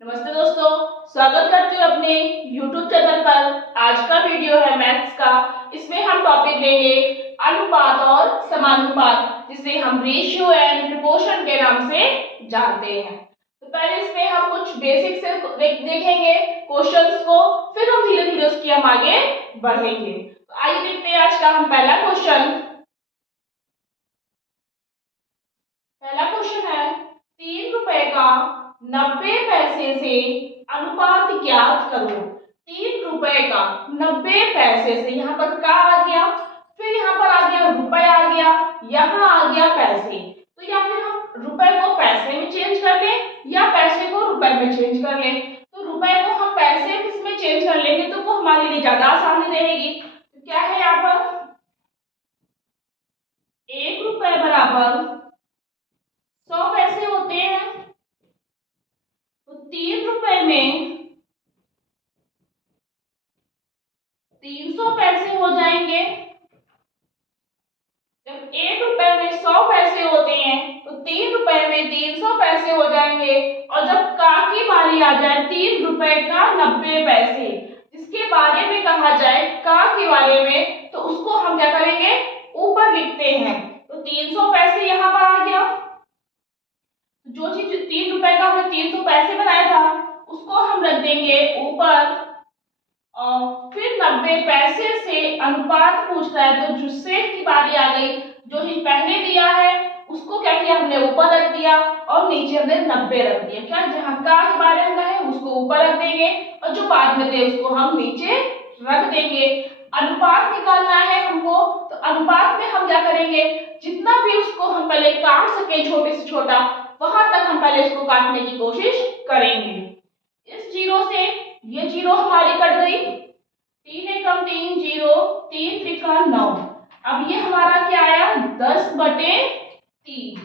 नमस्ते दोस्तों, स्वागत करती हूँ अपने YouTube चैनल पर। आज का वीडियो है मैथ्स का। इसमें हम टॉपिक लेंगे अनुपात और समानुपात, जिसे हम रेशियो एंड प्रोपोर्शन के नाम से जानते हैं। तो पहले इसमें हम कुछ बेसिक से देखेंगे क्वेश्चंस को, फिर हम धीरे धीरे उसकी हम आगे बढ़ेंगे। तो आइए देखते हैं आज का हम पहला क्वेश्चन है 3 रुपए का 90 पैसे से अनुपात ज्ञात करो। 3 रुपए का 90 पैसे से, यहाँ पर का आ गया, फिर यहाँ पर आ गया रुपए आ गया, यहाँ आ गया पैसे। तो या फिर हम रुपए को पैसे में चेंज कर लें या पैसे को रुपए में चेंज कर लें। तो रुपए को हम पैसे में चेंज कर लेंगे तो वो हमारे लिए ज्यादा आसानी रहेगी। तो क्या है यहाँ पर 1 रुपए बराबर 100 पैसे होते हैं। तो 3 रुपए में 300 पैसे हो जाएंगे। जब 1 रुपए में 100 पैसे होते हैं तो 3 रुपए में 300 पैसे हो जाएंगे। और जब का की बारी आ जाए 3 रुपए का 90 पैसे, जिसके बारे में कहा जाए का के बारे में, तो उसको हम क्या करेंगे, ऊपर लिखते हैं। तो 300 पैसे यहाँ पर आ गया। जो चीज 3 रुपए का हमने 300 पैसे बनाया था उसको हम रख देंगे ऊपर। और फिर 90 पैसे से अनुपात पूछ रहा है, तो जिससे की बारी आ गई, जो चीज पहले दिया है उसको क्या किया हमने ऊपर रख दिया और नीचे हमने 90 रख दिया। क्या जहां का के बारे में है उसको ऊपर रख देंगे और जो बाद में थे उसको हम नीचे रख देंगे। अनुपात निकालना है हमको, तो अनुपात में हम क्या करेंगे, जितना भी उसको हम पहले काट सके छोटे से छोटा, वहां तक हम पहले इसको काटने की कोशिश करेंगे। इस जीरो से ये जीरो हमारी कट गई, 3 एकम 3 जीरो, 3 त्रिका 9। अब ये हमारा क्या आया 10/3,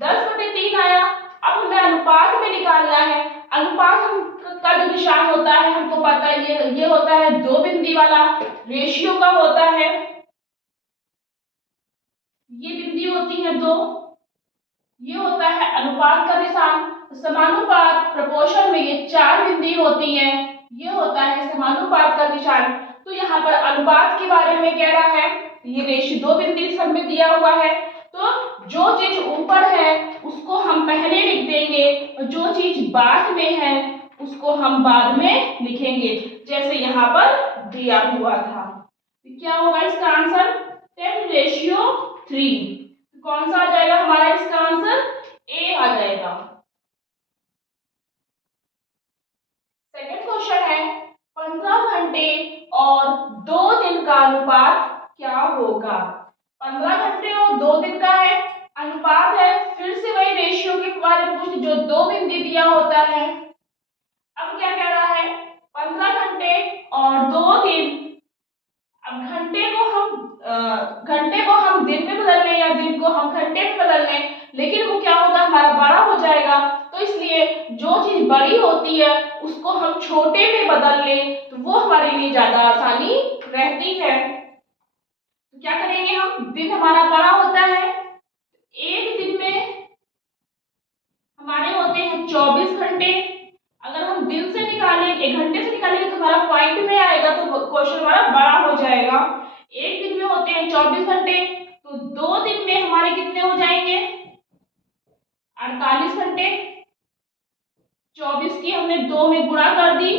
10/3 आया। अब हमें अनुपात में निकालना है। अनुपात हम का जो निशान होता है हमको पता है, ये होता है 2 बिंदी वाला, रेशियो का होता है। ये बिंदी होती है 2, ये होता है अनुपात का निशान। समानुपात प्रोपोर्शन में ये 4 बिंदी होती हैं, ये होता है समानुपात का निशान। तो यहाँ पर अनुपात के बारे में कह रहा है, ये रेशियो 2 बिंदी सब में दिया हुआ है। तो जो चीज ऊपर है उसको हम पहले लिख देंगे और जो चीज बाद में है उसको हम बाद में लिखेंगे, जैसे यहाँ पर दिया हुआ था। तो क्या होगा इसका आंसर 10/3। कौन सा आ जाएगा हमारा इसका आंसर, ए आ जाएगा। सेकंड क्वेश्चन है 15 घंटे और 2 दिन का अनुपात क्या होगा। 15 घंटे और 2 दिन का है, अनुपात है, फिर से वही रेशियो के बारे में पूछ, जो 2 बिंदु दिया होता है। अब क्या कह रहा है 15 घंटे और 2 दिन। अब घंटे को हम दिन में बदल लें या दिन को हम घंटे में बदल लें, लेकिन वो क्या होगा हमारा बड़ा हो जाएगा। तो इसलिए जो चीज बड़ी होती है उसको हम छोटे में बदल लें तो वो हमारे लिए ज्यादा आसानी रहती है। तो क्या करेंगे हम, दिन हमारा बड़ा होता है, एक दिन में हमारे होते हैं 24 घंटे। अगर हम दिन से निकालेंगे, घंटे से निकालेंगे तो हमारा पॉइंट में आएगा, तो क्वेश्चन हमारा बड़ा हो जाएगा। एक दिन में होते हैं 24 घंटे, तो 2 दिन में हमारे कितने हो जाएंगे 48 घंटे। 24 की हमने 2 में गुणा कर दी,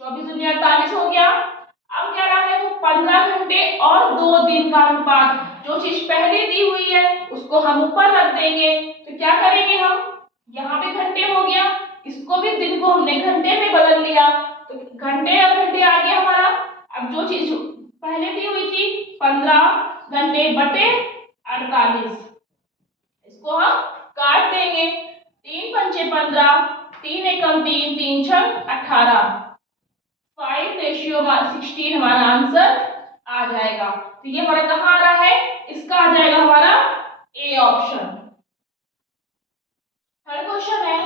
24 दूनी 48 हो गया। अब क्या रहा है वो 15 घंटे और 2 दिन का अनुपात, जो चीज पहले दी हुई है उसको हम ऊपर रख देंगे। तो क्या करेंगे हम, यहाँ पे घंटे हो गया, इसको भी दिन को हमने घंटे में बदल लिया, तो घंटे और घंटे आ गया हमारा। अब जो चीज पहले दी हुई थी 15 घंटे बटे 48, इसको हम काट देंगे। 3 पंचे 15, 3 एकम 3, 3 छक 18, 5:16 हमारा आंसर आ जाएगा। तो ये हमारा कहाँ आ रहा है, इसका आ जाएगा हमारा ए ऑप्शन। थर्ड क्वेश्चन है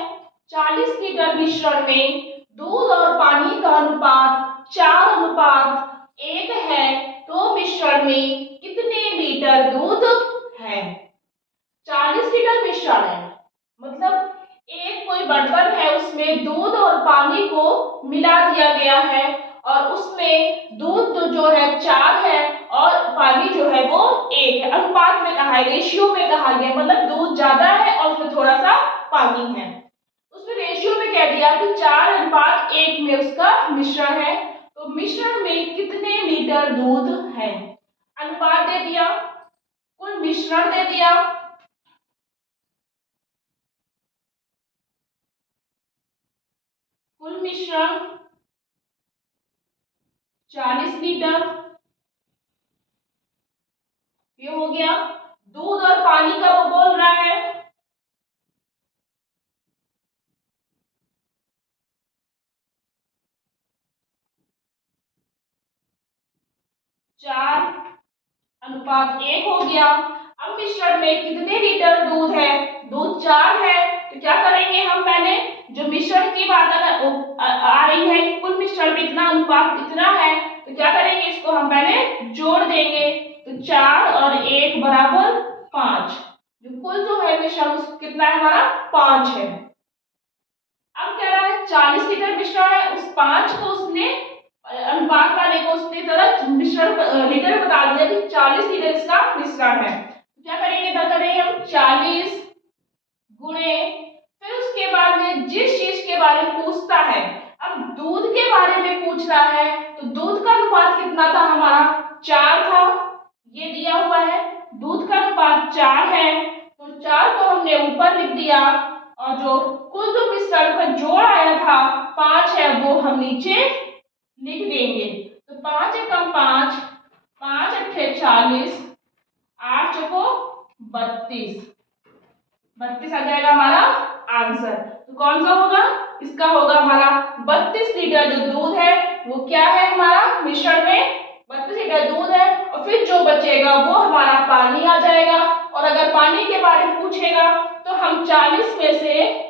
40 लीटर मिश्रण में दूध और पानी का अनुपात 4:1 है, तो मिश्रण में कितने लीटर दूध है। 40 लीटर मिश्रण है, मतलब एक कोई बर्तन है उसमें दूध और पानी को मिला दिया गया है और उसमें दूध तो जो है 4 है और पानी जो है वो 1 है। अनुपात में कहा है, रेशियो में कहा गया, मतलब दूध ज्यादा है और उसमें थोड़ा सा पानी है। उसमें रेशियो में कह दिया कि 4:1 में उसका मिश्रण है। तो मिश्रण में कितने लीटर दूध है? अनुपात दे दिया, कुल मिश्रण दे दिया, कुल मिश्रण 40 लीटर, ये हो गया। दूध और पानी का वो बोल रहा है, 4:1 हो गया। अब मिश्रण में कितने लीटर दूध है? दूध 4 है, तो क्या करेंगे हम? पहले जो मिश्रण की बात अगर आ रही है, कुल मिश्रण में इतना अनुपात इतना है, तो क्या करेंगे? इसको हम पहले जोड़ देंगे। तो 4 और 1 बराबर 5। जो कुल जो है मिश्रण कितना है हमारा? 5 है। अब कह रहा है 40 लीटर मिश्रण है, उस 5 को उसने अनुपात वाले को उसने तरह मिश्रण लीटर बता दिया कि 40 लीटर इसका मिश्रण है। क्या करेंगे? इधर करेंगे हम 40 गुणे, फिर उसके बाद में जिस चीज के बारे में पूछता है, अब दूध के बारे में पूछ रहा है, तो दूध का अनुपात कितना था हमारा? 4 था, ये दिया हुआ है। दूध का अनुपात 4 है, तो 4 को हमने ऊपर लिख दिया और जो कुल जो मिश्रण का जोड़ आया था 5 है, वो हम नीचे लिख देंगे। तो 5 एकम 5, 5 अट्ठे 40, 8 चौको 32, 32 आ जाएगा हमारा आंसर। तो कौन सा होगा? इसका होगा हमारा 32 लीटर जो दूध है वो क्या है हमारा मिश्रण में? 32 लीटर दूध है और फिर जो बचेगा वो हमारा पानी आ जाएगा। और अगर पानी के बारे में पूछेगा तो हम 40 में से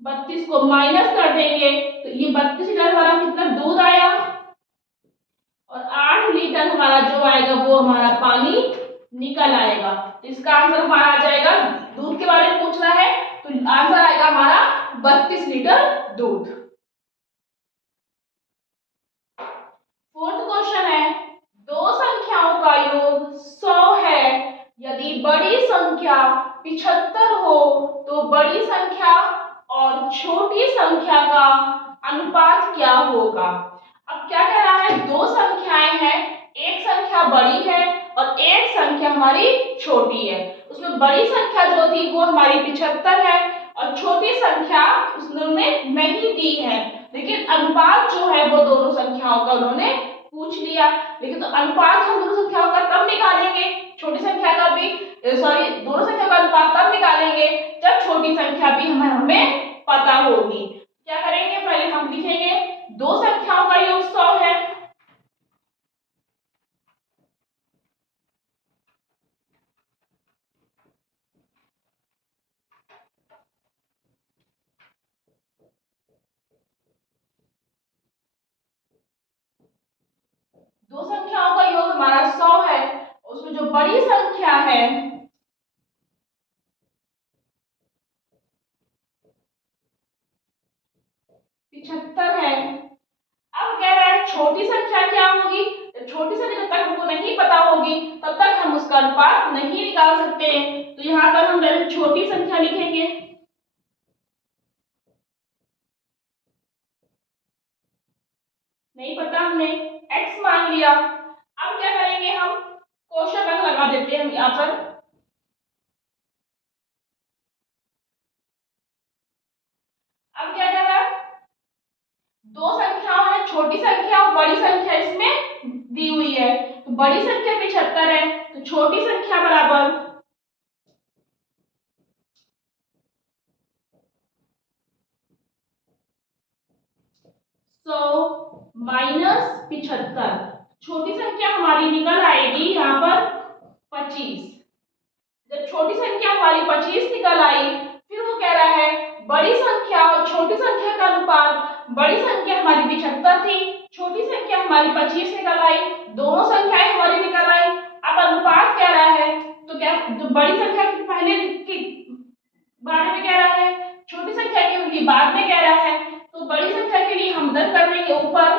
32 को माइनस कर देंगे, तो ये 32 लीटर हमारा कितना दूध आया और 8 लीटर हमारा जो आएगा वो हमारा पानी निकल आएगा। इसका आंसर हमारा आ जाएगा, दूध के बारे में पूछ रहा है तो आंसर आएगा हमारा 32 लीटर दूध। फोर्थ क्वेश्चन है, दो संख्याओं का योग 100 है, यदि बड़ी संख्या 75 हो तो बड़ी संख्या और छोटी संख्या का अनुपात क्या होगा? अब क्या कह रहा है? दो संख्याएं हैं, एक संख्या बड़ी है और एक संख्या हमारी छोटी है। उसमें बड़ी संख्या जो थी वो हमारी 75 है और छोटी संख्या उसने नहीं दी है, लेकिन अनुपात जो है वो दोनों संख्याओं का उन्होंने पूछ लिया। लेकिन तो अनुपात हम दोनों संख्याओं का तब निकालेंगे, छोटी संख्या का भी दोनों संख्या का अनुपात तब निकालेंगे जब छोटी संख्या भी हमें पता होगी। क्या करेंगे? पहले हम लिखेंगे दो संख्याओं का योग 100 है, दो संख्याओं का योग हमारा 100 है, उसमें जो बड़ी संख्या है 75 है। अब कह रहा है छोटी संख्या क्या होगी? छोटी संख्या जब तक हमको नहीं पता होगी तब तक हम उसका अनुपात नहीं निकाल सकते हैं। तो यहाँ पर हम छोटी संख्या लिखेंगे, नहीं पता हमने x मान लिया। अब क्या करेंगे? हम कोष्ठक अंक लगा देते हैं यहाँ पर। अब क्या कर रहा है? दो संख्याओं है, छोटी संख्या और बड़ी संख्या इसमें दी हुई है। तो बड़ी संख्या 75 है, तो छोटी संख्या बराबर 100 माइनस 75। छोटी संख्या हमारी निकल आएगी यहाँ पर 25। जब छोटी संख्या हमारी 25 निकल आई, फिर वो कह रहा है बड़ी संख्या और छोटी संख्या का अनुपात, बड़ी संख्या हमारी 75 थी, छोटी संख्या हमारी 25 निकल आई, दोनों संख्याएं हमारी निकल आई। अब अनुपात कह रहा है, तो क्या तो बड़ी संख्या के पहले की बारे में कह रहा है, छोटी संख्या के लिए बाद में कह रहा है, तो बड़ी संख्या के लिए हम इधर कर देंगे ऊपर,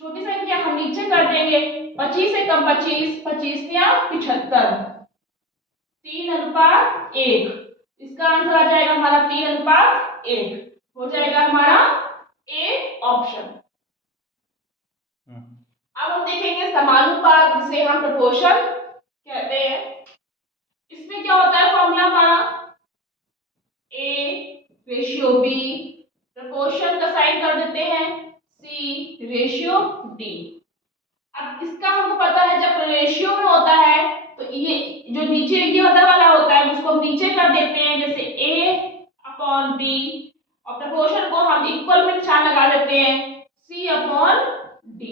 छोटी संख्या हम नीचे कर देंगे। 25 से कम 25, 25 या 75, 3:1। इसका आंसर आ जाएगा हमारा 3:1 हो जाएगा हमारा ए ऑप्शन। अब हम देखेंगे समानुपात, जिसे हम प्रोपोर्शन कहते हैं। इसमें क्या होता है फॉर्मूला हमारा A/B, प्रोपोर्शन का साइन कर देते हैं C/D। अब इसका हमको पता है जब रेशियो में होता है तो ये जो नीचे ये वाला होता है जिसको हम नीचे कर देते हैं, जैसे A/B, और प्रोपोर्शन को हम इक्वल में निशान लगा देते हैं C/D।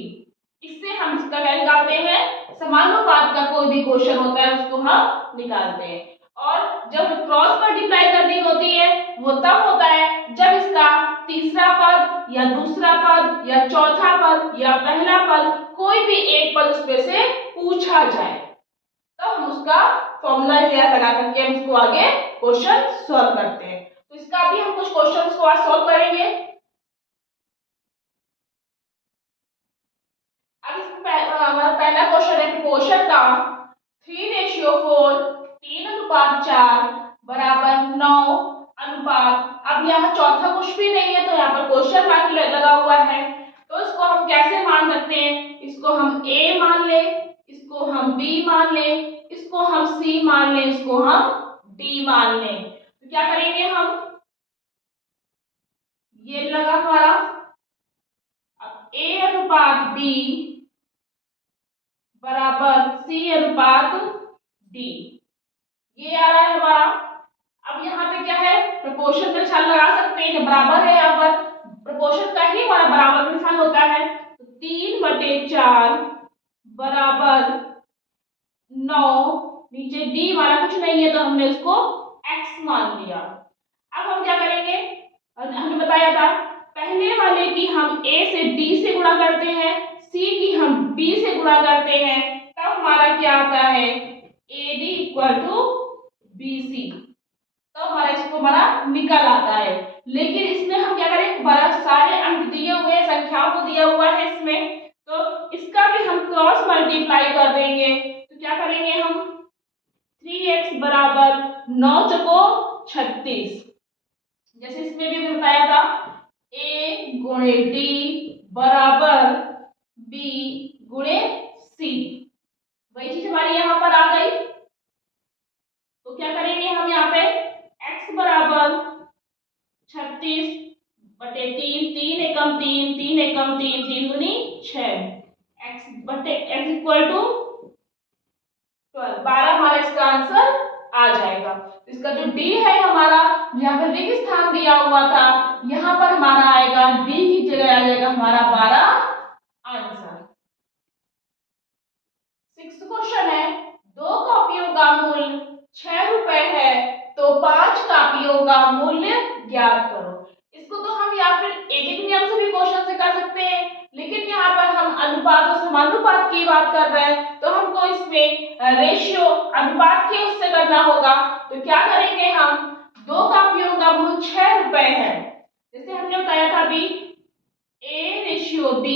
इससे हम इसका क्या निकालते हैं, समानुपात का कोई भी क्वेश्चन होता है उसको हम निकालते हैं। और जब क्रॉस मल्टीप्लाई करनी होती है वो तब होता है जब इसका तीसरा पद या दूसरा पद या चौथा पद या पहला पद कोई भी एक पद उसमें से पूछा जाए, तो हम उसका फॉर्मूला लगा करके हम इसको आगे क्वेश्चन सॉल्व करते हैं। तो इसका भी हम कुछ क्वेश्चंस को आज सॉल्व करेंगे। अब हमारा पहला क्वेश्चन है प्रोपोर्शन का 3:4, 3:4 बराबर 9 अब यहाँ चौथा कुछ भी नहीं है तो यहाँ पर क्वेश्चन मार्क लगा हुआ है, तो इसको हम कैसे मान सकते हैं, इसको हम A मान ले, इसको हम B मान ले, इसको हम C मान ले, इसको हम D मान ले। तो क्या करेंगे हम, ये लगा हमारा, अब A/B बराबर C/D, ये आ रहा है हमारा। अब यहाँ पे क्या है, प्रोपोर्शन का निशान लगा सकते हैं, बराबर है, यहाँ पर प्रोपोर्शन का ही हमारा बराबर निशान होता है, तो 3/4 बराबर 9, नीचे D हमारा कुछ नहीं है तो हमने उसको x मान लिया। अब हम क्या करेंगे, हमने बताया था पहले वाले की हम A से D से गुणा करते हैं, C की हम B से गुणा करते हैं, तब हमारा क्या आता है AD = BC, तो हमारा इसको हमारा निकल आता है। लेकिन इसमें हम क्या करें, बड़ा सारे अंक दिए हुए हैं, संख्याओं को दिया हुआ है इसमें, तो इसका भी हम क्रॉस मल्टीप्लाई कर देंगे। तो क्या करेंगे हम, 3x बराबर 9 चौको 36, जैसे इसमें भी बताया था A गुणे D बराबर B गुणे C, वही चीज हमारी यहाँ पर आ गई। तो क्या करेंगे हम यहाँ पे x बराबर 36/3, 3 एकम 3, 3 एकम 3, 3 दूनी 6, x = 12, 12 हमारा इसका आंसर आ जाएगा। इसका जो D है हमारा, यहाँ पर रिक्त स्थान दिया हुआ था, यहाँ पर हमारा आएगा D की जगह आ जाएगा हमारा 12 आंसर। 6th क्वेश्चन है, 2 कॉपियों का मूल्य 6 रुपए है तो 5 कॉपियों का मूल्य ज्ञात करो। इसको तो हम या फिर एक नियम से भी क्वेश्चन से कर सकते हैं, लेकिन यहाँ पर हम अनुपात और समानुपात की बात कर रहे हैं तो हमको इसमें रेशियो अनुपात के उससे करना होगा। तो क्या करेंगे हम, 2 कॉपियों का मूल्य 6 रुपए है, जैसे हमने बताया था अभी A/B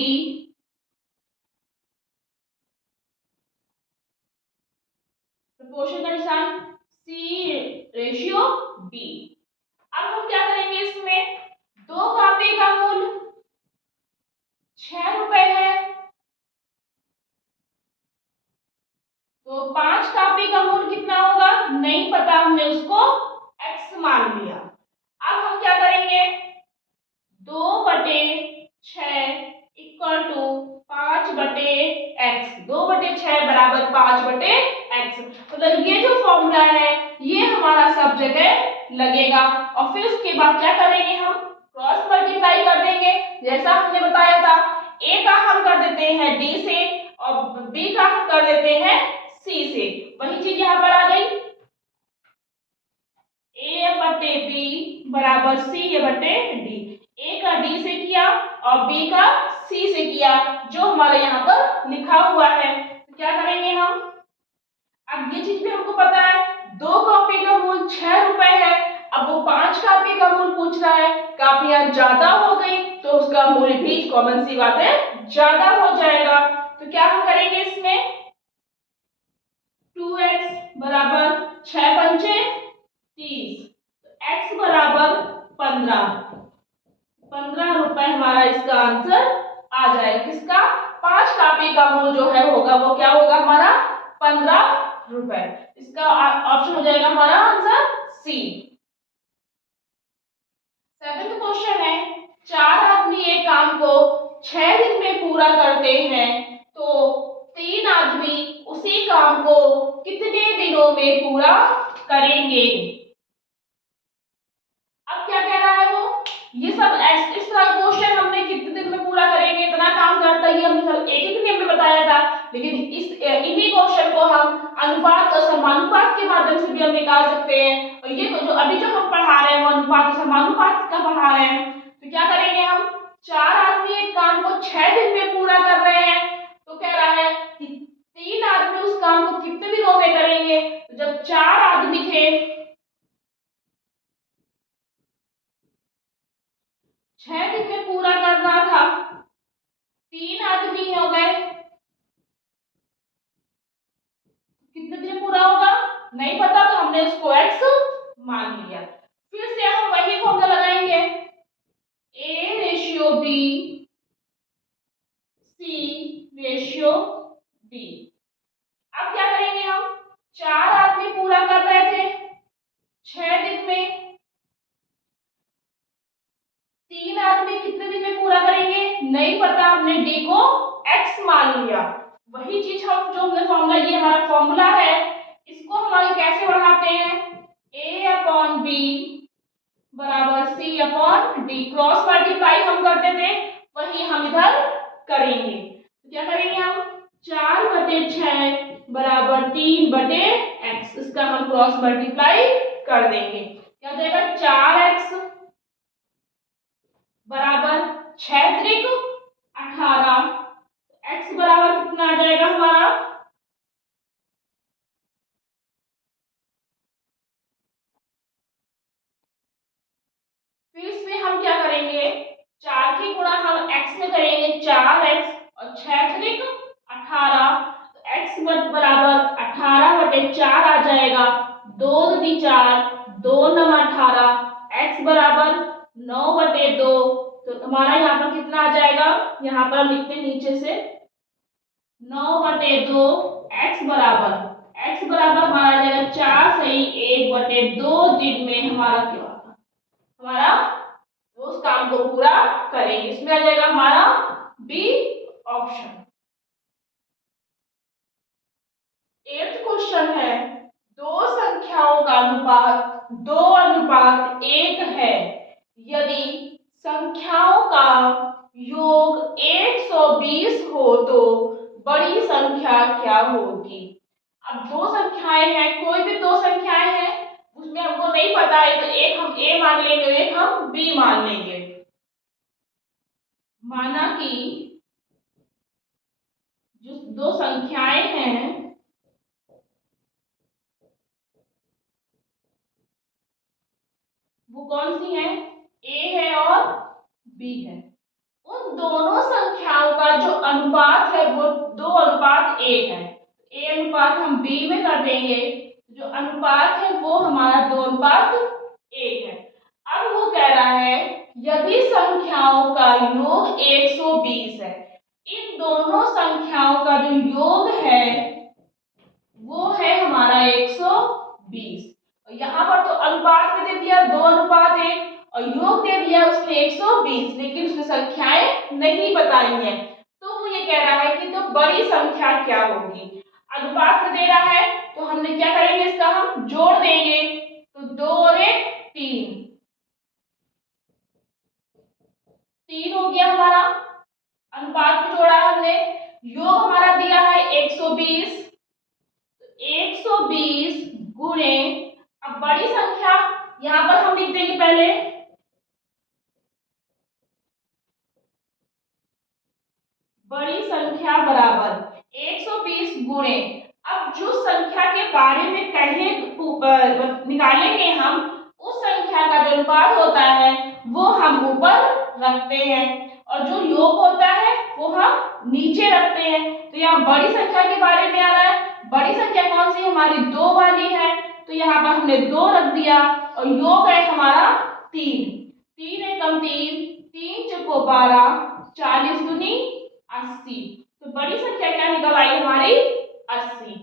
प्रोपोर्शन का निशान C/B। अब हम क्या करेंगे, इसमें 2 कॉपी का मूल्य 6 रुपए है तो 5 कॉपी का मूल्य कितना होगा नहीं पता, हमने उसको x मान लिया। अब हम क्या करेंगे, 2/6 = 5/x, 2/6 बराबर 5/x, मतलब ये जो फॉर्मूला है ये हमारा सब जगह लगेगा। और फिर उसके बाद क्या करेंगे, हम क्रॉस मल्टीप्लाई कर देंगे, जैसा हमने बताया था A का हम कर देते हैं D से और B का हम कर देते हैं C से, वही चीज यहाँ पर आ गई, A/B बराबर C/D, A का D से किया और B का C से किया, जो हमारे यहाँ पर लिखा हुआ है। तो क्या करेंगे हम, अब ये चीज भी हमको पता है 2 कॉपी का मूल्य 6 रुपए है, अब वो 5 कापी का मूल पूछ रहा है, कापियां ज्यादा हो गई तो उसका मूल भी कॉमन सी बात है ज्यादा हो जाएगा। तो क्या हम करेंगे इसमें 2x बराबर 6 पंचे 30, x बराबर 15 रुपए हमारा इसका आंसर आ जाएगा। किसका? 5 कापी का मूल जो है होगा वो क्या होगा हमारा 15 रुपए। इसका ऑप्शन हो जाएगा हमारा आंसर सी। 7th क्वेश्चन है, 4 आदमी एक काम को 6 दिन में पूरा करते हैं तो 3 आदमी उसी काम को कितने दिनों में पूरा करेंगे? अब क्या कह रहा है वो, ये सब इस तरह क्वेश्चन हमने कितने दिन में पूरा करेंगे, इतना काम करता ही हमने सब एक एक दिन में बताया था, लेकिन इस इन्हीं क्वेश्चन को हम अनुपात और समानुपात के माध्यम से भी हम निकाल सकते हैं। और ये जो अभी जो हम पढ़ा रहे हैं वो अनुपात और समानुपात का पढ़ा रहे हैं। तो क्या करेंगे हम, 4 आदमी एक काम को 6 दिन में पूरा कर रहे हैं तो कह रहा है कि 3 आदमी उस काम को कितने दिनों में करेंगे। तो जब 4 आदमी थे, 6 दिन में पूरा करना था, 3 आदमी हो गए, कितने दिन में पूरा होगा नहीं पता तो हमने उसको x मान लिया। फिर से हम वही फॉर्मूला लगाएंगे, a/b c/d। अब क्या करेंगे हम, 4 आदमी पूरा कर रहे थे 6 दिन में, 3 आदमी कितने दिन में पूरा करेंगे नहीं पता, हमने d को x मान लिया। वही चीज हम जो हमने फॉर्मूला, ये हमारा फॉर्मूला है, इसको हम आगे कैसे बढ़ाते हैं, a/b बराबर c/d, क्रॉस मल्टीप्लाई हम करते थे वही हम इधर करेंगे। तो क्या करेंगे हम, 4/6 बराबर 3/x, इसका हम क्रॉस मल्टीप्लाई कर देंगे। क्या हो जाएगा, 4x बराबर 6 त्रिक 18, x बराबर कितना आ जाएगा हमारा, फिर इसमें हम क्या करेंगे, 4 की गुणा हम x में करेंगे, 4x और 6 त्रिक 18, तो x बराबर 18/4 आ जाएगा, 2 दूनी 4, 2 9 18, x बराबर 9/2, तो हमारा यहाँ पर कितना आ जाएगा, यहाँ पर लिखते हैं नीचे से 9/2, x बराबर हमारा आ जाएगा 4 सही 1/2 दिन में हमारा क्या होगा, हमारा उस काम को पूरा करेंगे। इसमें आ जाएगा हमारा बी ऑप्शन। 8th क्वेश्चन है, दो संख्याओं का अनुपात 2:1 है, यदि संख्याओं का योग 120 हो तो बड़ी संख्या क्या होगी। अब दो संख्याएं हैं, कोई भी दो संख्याएं हैं, उसमें हमको नहीं पता है तो एक हम a मान लेंगे, एक हम b मान लेंगे। माना कि जो दो संख्याएं हैं वो कौन सी हैं, a है और b है। उन दोनों संख्याओं का जो अनुपात है वो 2:1 है। a अनुपात हम b में कर देंगे, जो अनुपात है वो हमारा 2:1 है। अब वो कह रहा है यदि संख्याओं का योग 120 है, इन दोनों संख्याओं का जो योग है वो है हमारा 120। और यहाँ पर तो अनुपात में दे दिया 2:1 और योग दे दिया उसने 120, लेकिन उसने संख्याएं नहीं बताई हैं। तो वो ये कह रहा है कि तो बड़ी संख्या क्या होगी। अनुपात में दे रहा है तो हमने क्या करेंगे, इसका हम जोड़ देंगे, तो 2 और 1 3 हो गया हमारा, अनुपात में जोड़ा हमने, योग हमारा दिया है 120, 120 गुणे, अब बड़ी संख्या यहां पर हम लिख देंगे पहले, बड़ी संख्या बराबर 120 गुणे, अब जो संख्या के बारे में कहे निकालेंगे हम, उस संख्या संख्या का जो अनुपात होता है वो हम ऊपर रखते हैं और जो योग होता है वो हम नीचे रखते हैं। तो यहाँ बड़ी संख्या के बारे में आ रहा है। बड़ी संख्या कौन सी हमारी 2 वाली है, तो यहाँ पर हमने 2 रख दिया और योग है हमारा 3। 3 एकम 3, 3 चौको 12, 40 दूनी 80। तो बड़ी संख्या क्या निकल आई हमारी 80।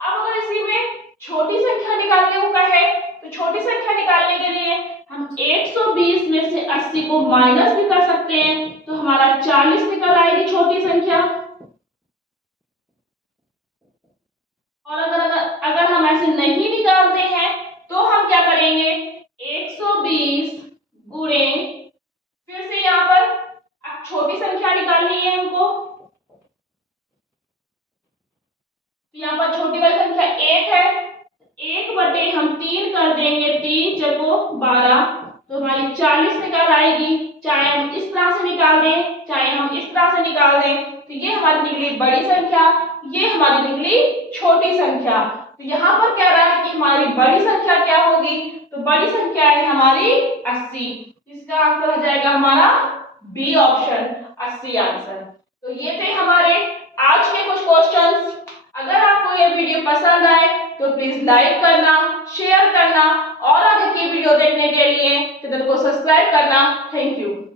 अब अगर इसी में छोटी संख्या निकालने को कहे तो छोटी संख्या निकालने के लिए हम 120 में से 80 को माइनस भी कर सकते हैं, तो हमारा 40 निकल आएगी छोटी संख्या। और अगर हम ऐसे नहीं निकालते हैं तो हम क्या करेंगे, 120 गुणे, फिर से यहाँ पर अब छोटी संख्या निकालनी है हमको, तो यहाँ पर छोटी वाली संख्या 1 है, 1 बटे हम 3 कर देंगे, 3 चौको 12, तो हमारी 40 निकल आएगी। चाहे हम इस तरह से निकाल दें चाहे हम इस तरह से निकाल दें, तो ये हमारी निकली बड़ी संख्या, ये हमारी निकली छोटी संख्या। तो यहाँ पर क्या रहा है कि हमारी बड़ी संख्या क्या होगी, तो बड़ी संख्या है हमारी 80। इसका आंसर हो जाएगा हमारा बी ऑप्शन, 80 आंसर। तो ये थे हमारे आज के कुछ क्वेश्चंस। अगर आपको ये वीडियो पसंद आए तो प्लीज लाइक करना, शेयर करना और आगे की वीडियो देखने के लिए चैनल को सब्सक्राइब करना। Thank you.